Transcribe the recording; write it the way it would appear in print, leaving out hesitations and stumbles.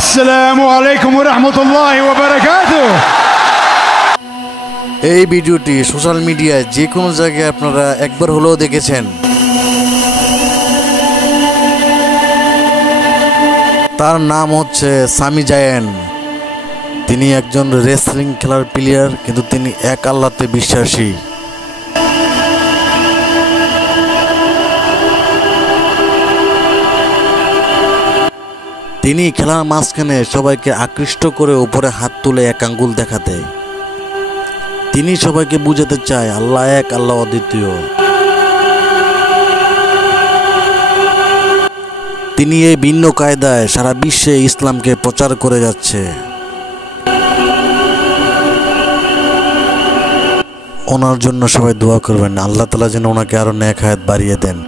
আসসালামু আলাইকুম ওয়া রাহমাতুল্লাহি ওয়া বারাকাতুহু। এই ভিডিওটি সোশ্যাল মিডিয়ায় যে কোনো জায়গায় আপনারা একবার হলেও দেখেছেন। তার নাম হচ্ছে সামি জায়েন। তিনি একজন রেসলিং খেলার প্লেয়ার, কিন্তু তিনি এক আল্লাহতে বিশ্বাসী। তিনি খেলার মাঝখানে সবাইকে আকৃষ্ট করে উপরে হাত তুলে এক আঙ্গুল দেখাতে তিনি সবাইকে বুঝাতে চায় আল্লাহ এক, আল্লাহ অদ্বিতীয়। তিনি এই ভিন্ন কায়দায় সারা বিশ্বে ইসলামকে প্রচার করে যাচ্ছে। ওনার জন্য সবাই দোয়া করবেন, আল্লাহ তাআলা যেন ওনাকে আরো নেক হায়াত বাড়িয়ে দেন।